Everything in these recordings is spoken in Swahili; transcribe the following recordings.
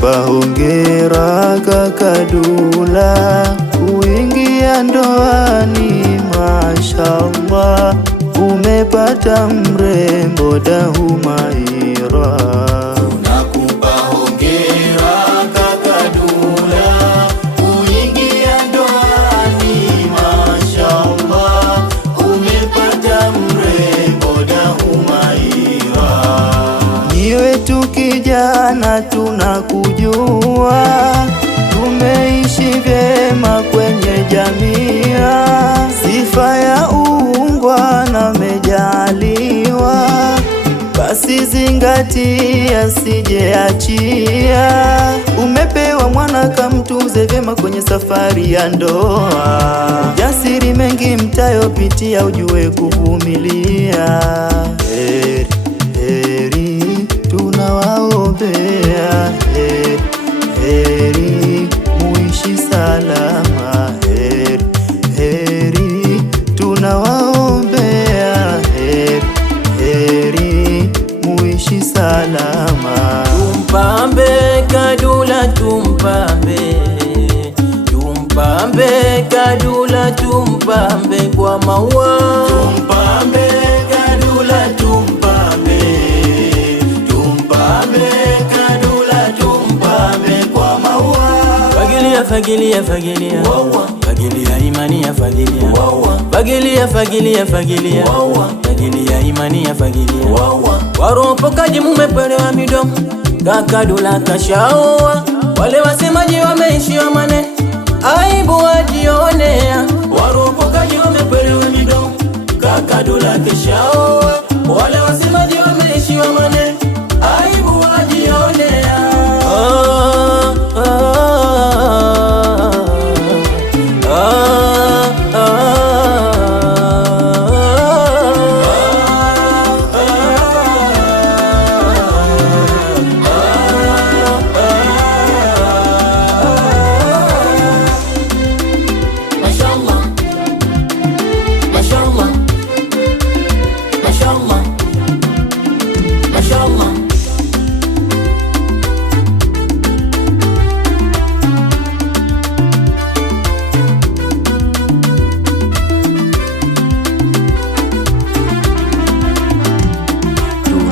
Nakupa hongera kaka Dula, kuingia ndoani mashallah, umepata mrembo Dahumaira. Nakupa hongera kaka Dula, kuingia ndoani mashallah, umepata mrembo Dahumaira. Ni wetu kijana tunakujua, tumeishi vyema kwenye jamia, sifa ya uungwana mejaliwa, basi zingatia sijeachia. Umepewa mwana kamtuze vyema kwenye safari ya ndoa, jasiri mengi mtayopitia ujue kuvumilia. Heri, heri tunawaombea, heri, heri muishi salama, heri, heri tunawaombea, heri, heri muishi salama. Tumpambe Kadula, tumpambe, tumpambe Kadula, tumpambe kwa maua. Tumpambe Kadula, tumpambe, tumpambe Kadula, tumpambe kwa maua. Fagilia, fagilia, fagilia, Wawa. fagilia imani ya fagilia, Wawa. fagilia, fagilia, fagilia, Wawa. fagilia imani ya fagilia. Wawa. Waropokaji mumepelewa midomo, kaka Dula kashaoa. Wale wasemaji wameishiwa maneno, aibu wajionea. Waropokaji wamepelewa midomo, kaka Dula keshaoa. Wale wasemaji wameishiwa maneno, aibu wajionea. Mashallah, mashallah, mashallah, mashallah.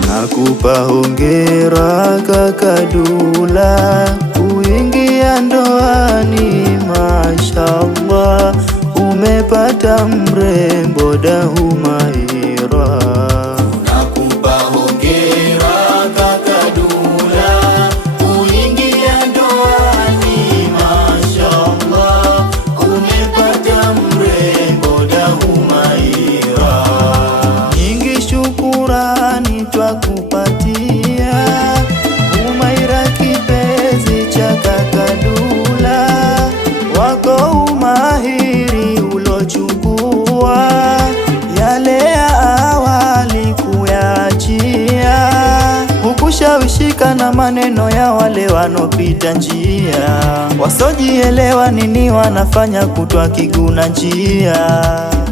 Nakupa hongera kaka Dula, kuingia ndoani mashallah, umepata mrembo Dahumaira. Nakupa hongera kaka Dula, kuingia ndoani mashallah, umepata mrembo Dahumaira. Nyingi shukurani twakupatia, Humaira kipenzi cha kaka Dula, wako umahiri ulochukua, yale ya awali kuyaachia, hukushawishika na maneno ya wale wanopita njia, wasojielewa nini wanafanya kutwa kiguna njia.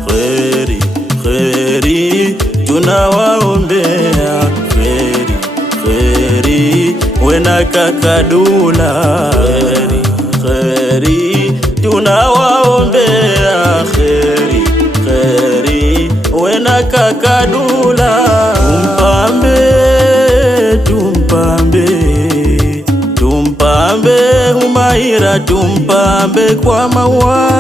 Kheri, kheri tunawaombea, kheri, kheri wena kaka Dula, kheri, kheri tunawaombea, kheri, kheri wena kaka Dula. Tumpambe, tumpambe, tumpambe Humaira, tumpambe kwa maua.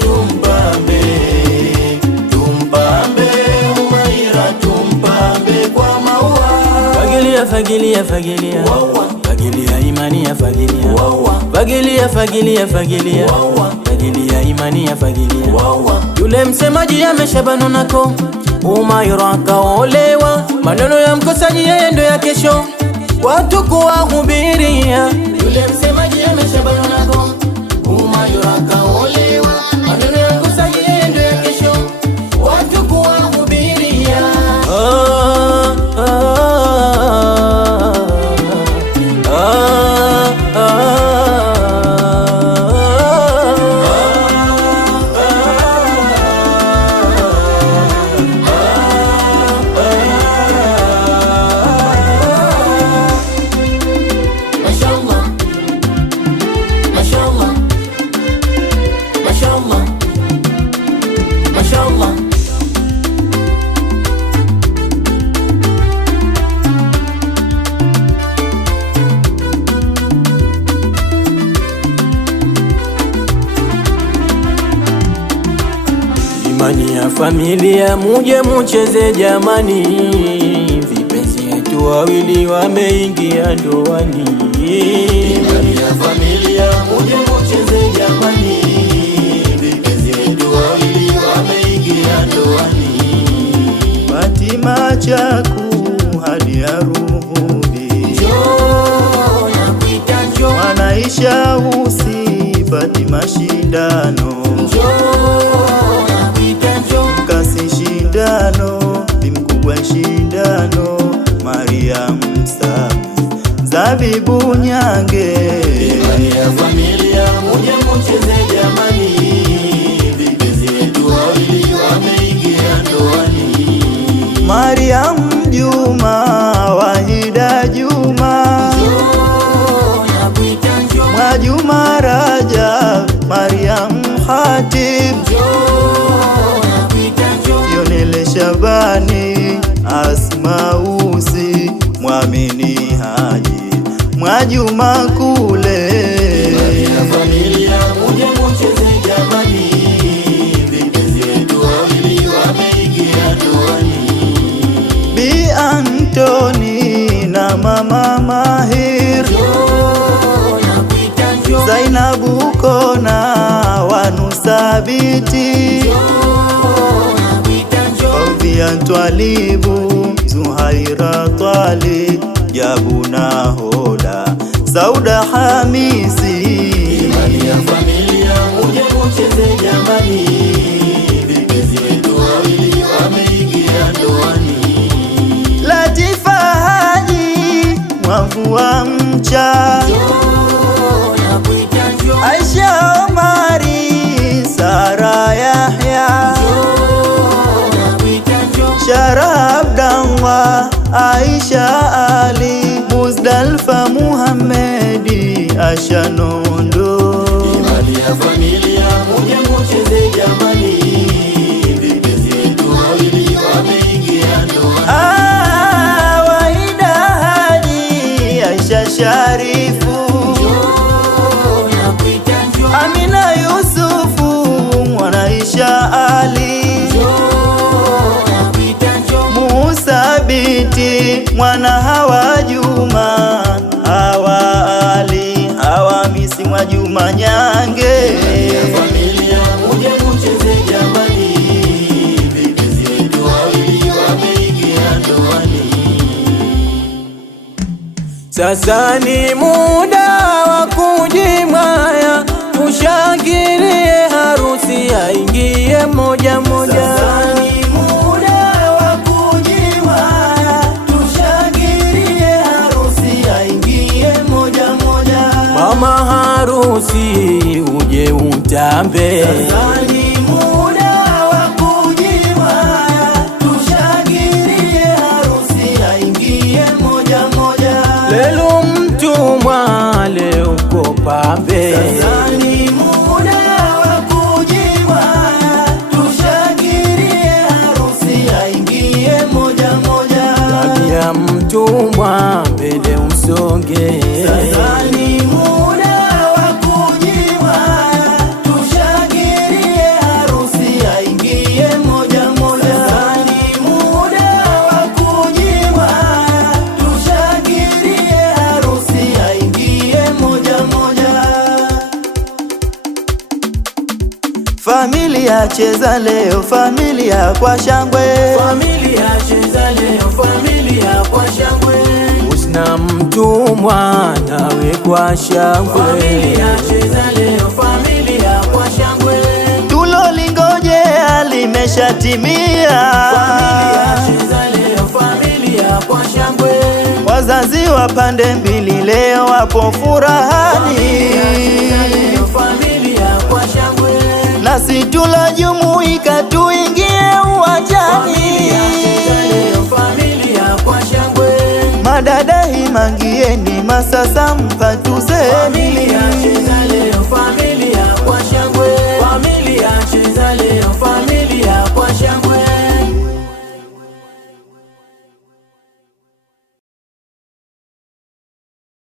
Tumpambe, tumpambe, tumpambe Humaira, tumpambe kwa maua. Fagilia, fagilia, fagilia, Wawa. fagilia imani ya fagilia. Wawa. Fagilia, fagilia, fagilia, Wawa. fagilia imani ya fagilia. Wawa. Yule msemaji ameshabanwa nako, Humaira kaolewa. Maneno ya mkosaji yeye ndo ya kesho, watu kuwahubiria. Yule msemaji ameshabanwa nako, Humaira kaolewa. Maneno ya mkosaji yeye ndo ya kesho, watu kuwahubiria. Jamani ya familia muje mucheze jamani, vipenzi wetu wawili wameingia ndoani. Jamani ya familia muje mucheze jamani, vipenzi wetu wawili wameingia ndoani. Fatima Chaku hadi ya Ruhudi, njoo nakuita njoo. Mwanaisha Usi Fatima Shindano, njoo nakuita njoo. Mkasi Shindano, Bimkubwa Shindano, Mariam Sami, Zabibu Nyange. Jamani ya familia muje mucheze jamani, vipenzi wetu wawili wameingia ndoani. Mariam Juma, Wahida Juma, njoo nakuita njoo. Mwajuma Rajab, Mariam Khatib, njoo nakuita njoo. Yonele Shabani, Asma Usi, Mwamini Haji, Mwajuma Kule. Jamani ya familia muje mucheze jamani, vipenzi wetu wawili wameingia ndoani. Bi Antoni na Mama Mahir, njoo nakuita njoo. Zainabu Kona, Wanusabiti, njoo nakuita njoo. Faudhia Twalibu, Zuhaira Twali, Jabuna Hoda, Sauda Hamisi. Jamani ya familia muje mucheze jamani, vipenzi wetu wawili wameingia ndoani. Latifa Haji, Mwavua Mcha, njoo nakuita njoo. Aisha Omari, Sara Yahya, njoo nakuita njoo. Shara Abdallah, Aisha Ali, Muzdalfa Muhammedi, Asha Nondo. Jamani ya familia muje mucheze jamani, vipenzi wetu wawili wameingia ndoani. Wahida Haji, Aisha Sharifu, njoo nakuita njoo. Amina Yusufu, Mwanaisha Ali, njoo nakuita njoo. Musa Biti, Mwana Hawa Juma, Hawa Ali, Hawa Misi, Mwajuma Nyange. Familia muje mucheze jamani, vipenzi wetu wawili wameingia ndoani. Sasa ni muda wa kujimwaya, tushangilie harusi yaingie moja moja. Sasa ni muda wa kujimwaya, tushangilie harusi yaingie moja moja. Mama harusi uje utambe, Sasa ni muda wa kujimwaya, tushangilie harusi yaingie moja moja. lelo mtumwa leo uko pambe. Sasa ni muda wa kujimwaya, tushangilie harusi yaingie moja moja. Tabia mtumwa mbele usonge, Sasa ni muda wa kujimwaya, tushangilie harusi yaingie moja moja. Sasa ni muda wa kujimwaya, tushangilie harusi yaingie moja moja. Familia cheza leo, familia kwa shangwe. familia cheza leo, familia kwa shangwe. Usna mtumwa nawe kwa shangwe, familia cheza leo, familia kwa shangwe. Tulolingojea limeshatimia, Familia cheza leo, familia kwa shangwe. wazazi wa pande mbili leo wapo furahani, Familia kwa shangwe. nasi tulajumuika tuingie uwanjani. Familia kwa shangwe. Madada himangieni, Masasa mpatuzeni, Familia cheza leo, familia